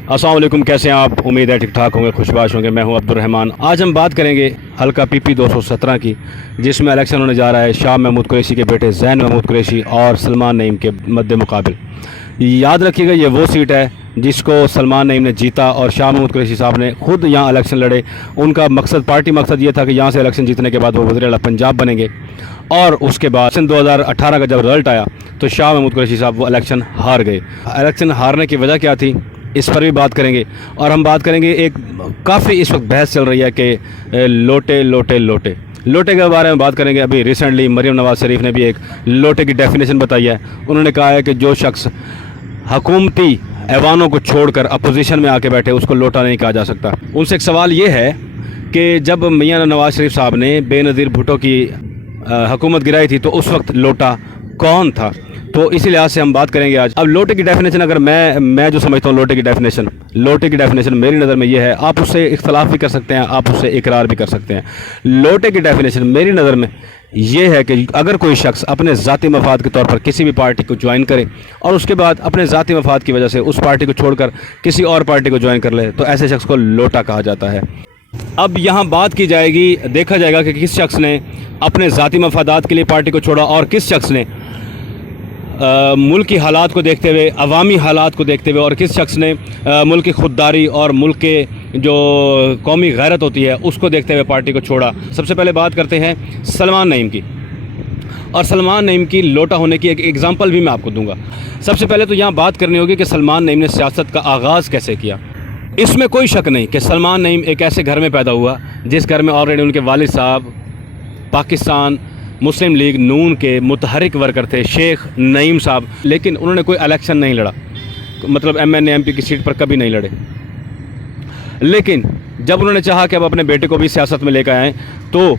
अस्सलाम वालेकुम, कैसे हैं आप? उम्मीद है ठीक ठाक होंगे, खुशबाश होंगे। मैं हूं अब्दुर्रहमान। आज हम बात करेंगे हल्का PP 217 की, जिसमें इलेक्शन होने जा रहा है शाह महमूद कुरैशी के बेटे ज़ैन महमूद कुरैशी और सलमान नईम के मद्दे मुकाबिल। याद रखिएगा, ये वो सीट है जिसको सलमान नईम ने जीता और शाह महमूद कुरैशी साहब ने खुद यहाँ इलेक्शन लड़े। उनका मकसद, पार्टी मकसद ये था कि यहाँ से इलेक्शन जीतने के बाद वो वज़ीर आला पंजाब बनेंगे, और उसके बाद सन 2018 का जब रिज़ल्ट आया तो शाह महमूद कुरैशी साहब वो इलेक्शन हार गए। इलेक्शन हारने की वजह क्या थी, इस पर भी बात करेंगे। और हम बात करेंगे, एक काफ़ी इस वक्त बहस चल रही है कि लोटे के बारे में बात करेंगे। अभी रिसेंटली मरीम नवाज़ शरीफ ने भी एक लोटे की डेफिनेशन बताई है। उन्होंने कहा है कि जो शख्स हुकूमती ऐवानों को छोड़कर अपोजिशन में आके बैठे उसको लोटा नहीं कहा जा सकता। उनसे एक सवाल ये है कि जब मियां नवाज़ शरीफ साहब ने बेनज़ीर भुट्टो की हुकूमत गिराई थी तो उस वक्त लोटा कौन था, तो इसी लिहाज से हम बात करेंगे आज। अब लोटे की डेफिनेशन, अगर मैं जो समझता हूँ लोटे की डेफिनेशन मेरी नज़र में ये है, आप उससे इख्तलाफ भी कर सकते हैं, आप उससे इकरार भी कर सकते हैं। लोटे की डेफिनेशन मेरी नज़र में ये है कि अगर कोई शख्स अपने ज़ाती मफाद के तौर पर किसी भी पार्टी को ज्वाइन करे और उसके बाद अपने ज़ाती मफाद की वजह से उस पार्टी को छोड़कर किसी और पार्टी को ज्वाइन कर ले, तो ऐसे शख्स को लोटा कहा जाता है। अब यहाँ बात की जाएगी, देखा जाएगा कि किस शख्स ने अपने ज़ाती मफादात के लिए पार्टी को छोड़ा और किस शख्स ने मुल्की हालात को देखते हुए, अवामी हालात को देखते हुए, और किस शख्स ने मुल्क की खुददारी और मुल्क के जो कौमी गैरत होती है उसको देखते हुए पार्टी को छोड़ा। सबसे पहले बात करते हैं सलमान नईम की, और सलमान नईम की लोटा होने की एक एग्ज़ाम्पल भी मैं आपको दूंगा। सबसे पहले तो यहाँ बात करनी होगी कि सलमान नईम ने सियासत का आगाज़ कैसे किया। इसमें कोई शक नहीं कि सलमान नईम एक ऐसे घर में पैदा हुआ जिस घर में ऑलरेडी उनके वालिद साहब पाकिस्तान मुस्लिम लीग नून के मुतहरिक वर्कर थे, शेख नईम साहब। लेकिन उन्होंने कोई इलेक्शन नहीं लड़ा, मतलब MNA MP की सीट पर कभी नहीं लड़े। लेकिन जब उन्होंने चाहा कि अब अपने बेटे को भी सियासत में लेकर आएँ, तो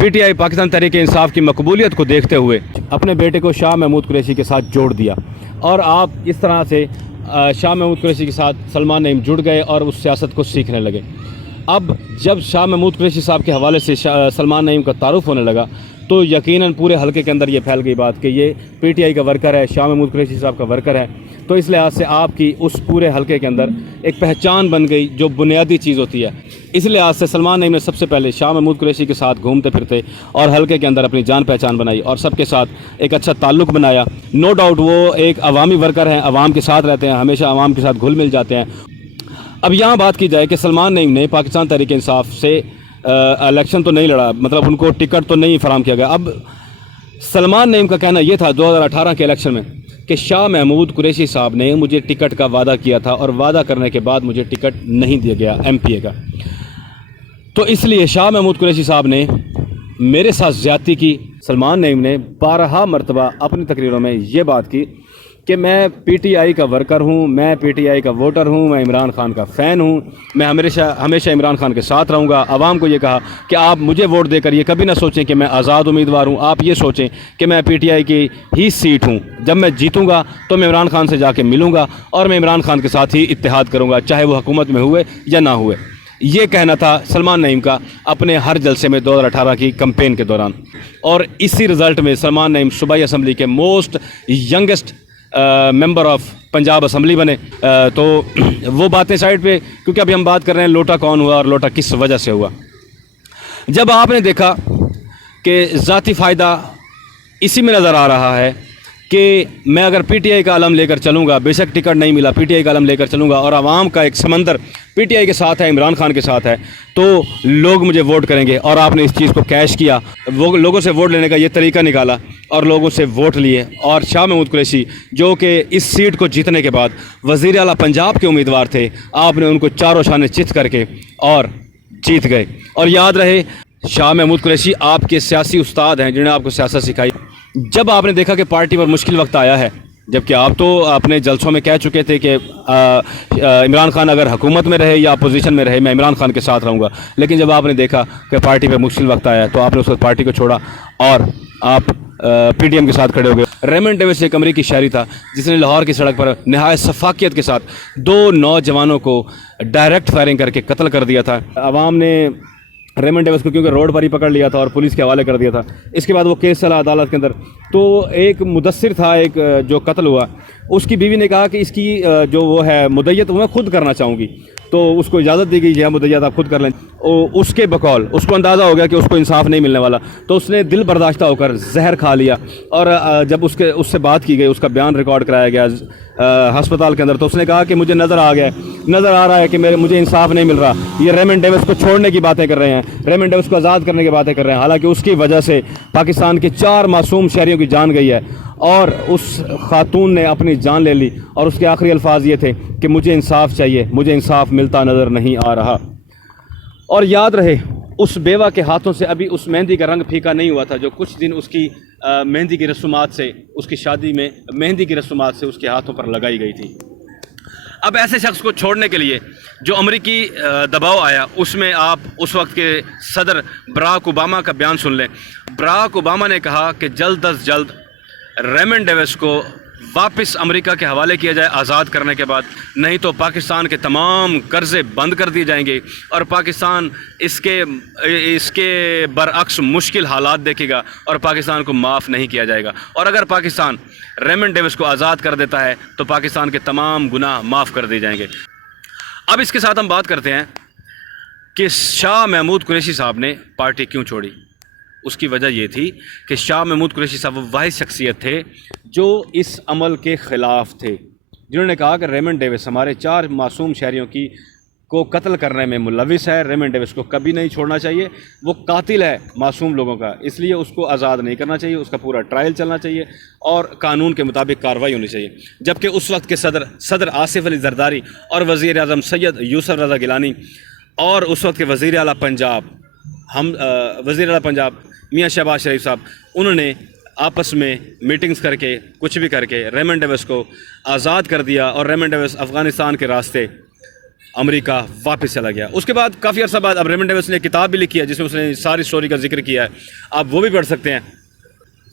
PTI पाकिस्तान तहरीक इंसाफ की मकबूलियत को देखते हुए अपने बेटे को शाह महमूद कुरैशी के साथ जोड़ दिया। और आप इस तरह से शाह महमूद कुरैशी के साथ सलमान नईम जुड़ गए और उस सियासत को सीखने लगे। अब जब शाह महमूद कुरैशी साहब के हवाले से सलमान नईम का तारुफ होने लगा, तो यकीनन पूरे हलके के अंदर ये फैल गई बात कि ये PTI का वर्कर है, शाह महमूद कुरैशी साहब का वर्कर है। तो इस लिहाज से आपकी उस पूरे हलके के अंदर एक पहचान बन गई जो बुनियादी चीज़ होती है। इस लिहाज से सलमान नईम ने सबसे पहले शाह महमूद कुरैशी के साथ घूमते फिरते और हलके के अंदर अपनी जान पहचान बनाई और सबके साथ एक अच्छा ताल्लुक़ बनाया। नो डाउट वो एक अवामी वर्कर हैं, अवाम के साथ रहते हैं, हमेशा अवाम के साथ घुल मिल जाते हैं। अब यहाँ बात की जाए कि सलमान नईम ने पाकिस्तान तहरीक इंसाफ से इलेक्शन तो नहीं लड़ा, मतलब उनको टिकट तो नहीं फराम किया गया। अब सलमान नईम का कहना यह था 2018 के इलेक्शन में कि शाह महमूद कुरैशी साहब ने मुझे टिकट का वादा किया था और वादा करने के बाद मुझे टिकट नहीं दिया गया MPA का, तो इसलिए शाह महमूद कुरैशी साहब ने मेरे साथ ज़्यादती की। सलमान नईम ने 12 मरतबा अपनी तकरीरों में ये बात की कि मैं PTI का वर्कर हूँ, मैं PTI का वोटर हूँ, मैं इमरान खान का फ़ैन हूँ, मैं हमेशा इमरान खान के साथ रहूँगा। आवाम को ये कहा कि आप मुझे वोट देकर ये कभी ना सोचें कि मैं आज़ाद उम्मीदवार हूँ, आप ये सोचें कि मैं PTI की ही सीट हूँ। जब मैं जीतूँगा तो मैं इमरान खान से जाके मिलूँगा और मैं इमरान खान के साथ ही इत्तेहाद करूँगा, चाहे वो हुकूमत में हुए या ना हुए। ये कहना था सलमान नईम का अपने हर जलसे में 2018 की कैंपेन के दौरान। और इसी रिज़ल्ट में सलमान नईम सूबाई असम्बली के most youngest member of Punjab assembly बने। तो वो बातें साइड पे, क्योंकि अभी हम बात कर रहे हैं लोटा कौन हुआ और लोटा किस वजह से हुआ। जब आपने देखा कि ज़ाती फ़ायदा इसी में नज़र आ रहा है कि मैं अगर PTI का आलम लेकर चलूँगा, बेशक टिकट नहीं मिला, PTI का आलम लेकर चलूँगा और आवाम का एक समंदर PTI के साथ है, इमरान खान के साथ है, तो लोग मुझे वोट करेंगे। और आपने इस चीज़ को कैश किया, वो लोगों से वोट लेने का ये तरीका निकाला और लोगों से वोट लिए। और शाह महमूद कुरैशी जो कि इस सीट को जीतने के बाद वज़ीर आला पंजाब के उम्मीदवार थे, आपने उनको चारों शाने चित करके और जीत गए। और याद रहे, शाह महमूद कुरैशी आपके सियासी उस्ताद हैं जिन्होंने आपको सियासत सिखाई। जब आपने देखा कि पार्टी पर मुश्किल वक्त आया है, जबकि आप तो अपने जलसों में कह चुके थे कि इमरान खान अगर हुकूमत में रहे या अपोजिशन में रहे मैं इमरान खान के साथ रहूँगा, लेकिन जब आपने देखा कि पार्टी पर मुश्किल वक्त आया तो आपने उस वक्त पार्टी को छोड़ा और आप PDM के साथ खड़े हो गए। रेमंड डेविस एक अमरीकी शहरी था जिसने लाहौर की सड़क पर नहायत सफाकियत के साथ 2 नौजवानों को डायरेक्ट फायरिंग करके कत्ल कर दिया था। आवाम ने ریمن ڈیوس کو کیونکہ روڈ پر ہی پکڑ لیا تھا اور پولیس کے حوالے کر دیا تھا. اس کے بعد وہ کیس چلا عدالت کے اندر. تو ایک مدثر تھا ایک جو قتل ہوا, اس کی بیوی نے کہا کہ اس کی جو وہ ہے مدیت وہ میں خود کرنا چاہوں گی. تو اس کو اجازت دی گئی کہ مدیت آپ خود کر لیں. اس کے بقول اس کو اندازہ ہو گیا کہ اس کو انصاف نہیں ملنے والا, تو اس نے دل برداشتہ ہو کر زہر کھا لیا. اور جب اس سے بات کی گئی, اس کا بیان ریکارڈ کرایا گیا ہسپتال کے اندر, تو اس نے کہا کہ مجھے نظر آ رہا ہے کہ مجھے انصاف نہیں مل رہا. یہ ریمن ڈیوس کو چھوڑنے کی باتیں کر رہے ہیں, ریمن ڈیوس کو آزاد کرنے کی باتیں کر رہے ہیں, حالانکہ اس کی وجہ سے پاکستان کے 4 معصوم شہریوں کی جان گئی ہے. اور اس خاتون نے اپنی جان لے لی, اور اس کے آخری الفاظ یہ تھے کہ مجھے انصاف چاہیے, مجھے انصاف ملتا نظر نہیں آ رہا. اور یاد رہے اس بیوہ کے ہاتھوں سے ابھی اس مہندی کا رنگ پھیکا نہیں ہوا تھا جو کچھ دن اس کی مہندی کی رسومات سے, اس کی شادی میں مہندی کی رسومات سے اس کے ہاتھوں پر لگائی گئی تھی. اب ایسے شخص کو چھوڑنے کے لیے جو امریکی دباؤ آیا, اس میں آپ اس وقت کے صدر براک اوباما کا بیان سن لیں. براک اوباما نے کہا کہ جلد از جلد ریمن ڈیوس کو واپس امریکہ کے حوالے کیا جائے آزاد کرنے کے بعد, نہیں تو پاکستان کے تمام قرضے بند کر دیے جائیں گے اور پاکستان اس کے برعکس مشکل حالات دیکھے گا اور پاکستان کو معاف نہیں کیا جائے گا. اور اگر پاکستان ریمن ڈیوس کو آزاد کر دیتا ہے تو پاکستان کے تمام گناہ معاف کر دیے جائیں گے. اب اس کے ساتھ ہم بات کرتے ہیں کہ شاہ محمود قریشی صاحب نے پارٹی کیوں چھوڑی. اس کی وجہ یہ تھی کہ شاہ محمود قریشی صاحب وہ واحد شخصیت تھے جو اس عمل کے خلاف تھے, جنہوں نے کہا کہ ریمن ڈیوس ہمارے 4 معصوم شہریوں کو قتل کرنے میں ملوث ہے, ریمن ڈیوس کو کبھی نہیں چھوڑنا چاہیے, وہ قاتل ہے معصوم لوگوں کا, اس لیے اس کو آزاد نہیں کرنا چاہیے, اس کا پورا ٹرائل چلنا چاہیے اور قانون کے مطابق کارروائی ہونی چاہیے. جبکہ اس وقت کے صدر آصف علی زرداری اور وزیر اعظم سید یوسف رضا گیلانی اور اس وقت کے وزیر اعلیٰ پنجاب میاں شہباز شریف صاحب, انہوں نے آپس میں میٹنگز کر کے کچھ بھی کر کے ریمن ڈیوس کو آزاد کر دیا اور ریمن ڈیوس افغانستان کے راستے امریکہ واپس چلا گیا. اس کے بعد کافی عرصہ بعد اب ریمن ڈیوس نے کتاب بھی لکھی ہے جس میں اس نے ساری سٹوری کا ذکر کیا ہے, آپ وہ بھی پڑھ سکتے ہیں.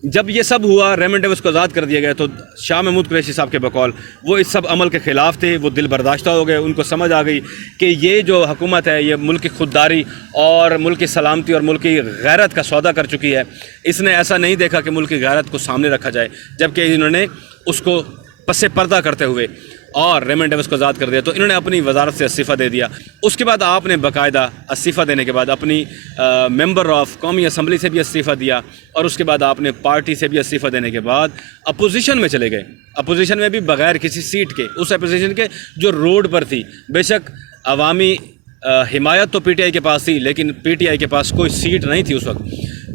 جب یہ سب ہوا, ریمن ڈیوس کو آزاد کر دیا گیا, تو شاہ محمود قریشی صاحب کے بقول وہ اس سب عمل کے خلاف تھے, وہ دل برداشتہ ہو گئے, ان کو سمجھ آ گئی کہ یہ جو حکومت ہے یہ ملک کی خودداری اور ملک کی سلامتی اور ملک کی غیرت کا سودا کر چکی ہے. اس نے ایسا نہیں دیکھا کہ ملک کی غیرت کو سامنے رکھا جائے, جبکہ انہوں نے اس کو پس پردہ کرتے ہوئے اور ریمن ڈیوس کو آزاد کر دیا. تو انہوں نے اپنی وزارت سے استعفیٰ دے دیا. اس کے بعد آپ نے باقاعدہ استعفیٰ دینے کے بعد اپنی ممبر آف قومی اسمبلی سے بھی استعفیٰ دیا, اور اس کے بعد آپ نے پارٹی سے بھی استعفیٰ دینے کے بعد اپوزیشن میں چلے گئے. اپوزیشن میں بھی بغیر کسی سیٹ کے, اس اپوزیشن کے جو روڈ پر تھی. بے شک عوامی حمایت تو پی ٹی آئی کے پاس تھی, لیکن پی ٹی آئی کے پاس کوئی سیٹ نہیں تھی اس وقت.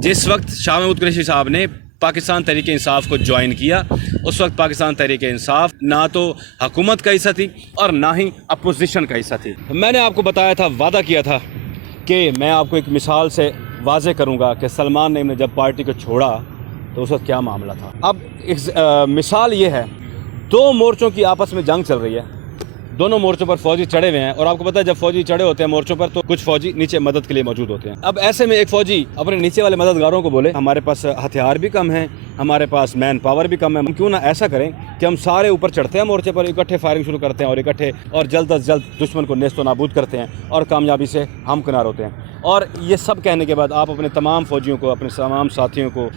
جس وقت شاہ محمود قریشی صاحب نے پاکستان تحریک انصاف کو جوائن کیا, اس وقت پاکستان تحریک انصاف نہ تو حکومت کا حصہ تھی اور نہ ہی اپوزیشن کا حصہ تھی. میں نے آپ کو بتایا تھا, وعدہ کیا تھا کہ میں آپ کو ایک مثال سے واضح کروں گا کہ سلمان نعیم نے جب پارٹی کو چھوڑا تو اس وقت کیا معاملہ تھا. اب ایک مثال یہ ہے, 2 مورچوں کی آپس میں جنگ چل رہی ہے, دونوں مورچوں پر فوجی چڑھے ہوئے ہیں, اور آپ کو پتہ ہے جب فوجی چڑھے ہوتے ہیں مورچوں پر تو کچھ فوجی نیچے مدد کے لیے موجود ہوتے ہیں. اب ایسے میں ایک فوجی اپنے نیچے والے مددگاروں کو بولے, ہمارے پاس ہتھیار بھی کم ہیں, ہمارے پاس مین پاور بھی کم ہے, ہم کیوں نہ ایسا کریں کہ ہم سارے اوپر چڑھتے ہیں مورچے پر, اکٹھے فائرنگ شروع کرتے ہیں اور اکٹھے اور جلد از جلد دشمن کو نیست و نابود کرتے ہیں اور کامیابی سے ہمکنار ہوتے ہیں. اور یہ سب کہنے کے بعد آپ اپنے تمام فوجیوں کو, اپنے تمام ساتھیوں کو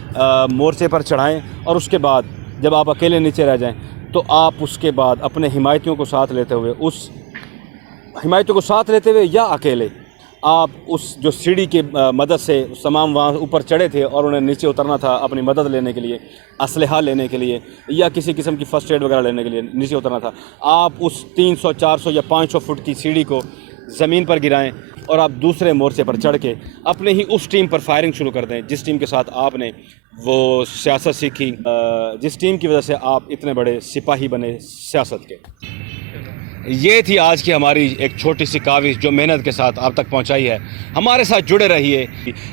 مورچے پر چڑھائیں, اور اس کے بعد جب آپ اکیلے نیچے رہ جائیں تو آپ اس کے بعد اپنے حمایتیوں کو ساتھ لیتے ہوئے یا اکیلے آپ اس جو سیڑھی کی مدد سے تمام وہاں اوپر چڑھے تھے اور انہیں نیچے اترنا تھا اپنی مدد لینے کے لیے, اسلحہ لینے کے لیے یا کسی قسم کی فرسٹ ایڈ وغیرہ لینے کے لیے نیچے اترنا تھا, آپ اس 300 400 یا 500 فٹ کی سیڑھی کو زمین پر گرائیں اور آپ دوسرے مورچے پر چڑھ کے اپنے ہی اس ٹیم پر فائرنگ شروع کر دیں جس ٹیم کے ساتھ آپ نے وہ سیاست سیکھی, جس ٹیم کی وجہ سے آپ اتنے بڑے سپاہی بنے سیاست کے. یہ تھی آج کی ہماری ایک چھوٹی سی کاوش جو محنت کے ساتھ آپ تک پہنچائی ہے. ہمارے ساتھ جڑے رہیے,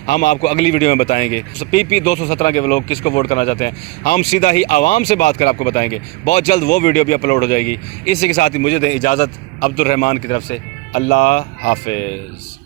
ہم آپ کو اگلی ویڈیو میں بتائیں گے پی 217 کے لوگ کس کو ووٹ کرنا چاہتے ہیں. ہم سیدھا ہی عوام سے بات کر آپ کو بتائیں گے. بہت جلد وہ ویڈیو بھی اپلوڈ ہو جائے گی. اسی کے ساتھ ہی مجھے دیں اجازت عبد الرحمان کی طرف سے. اللہ حافظ.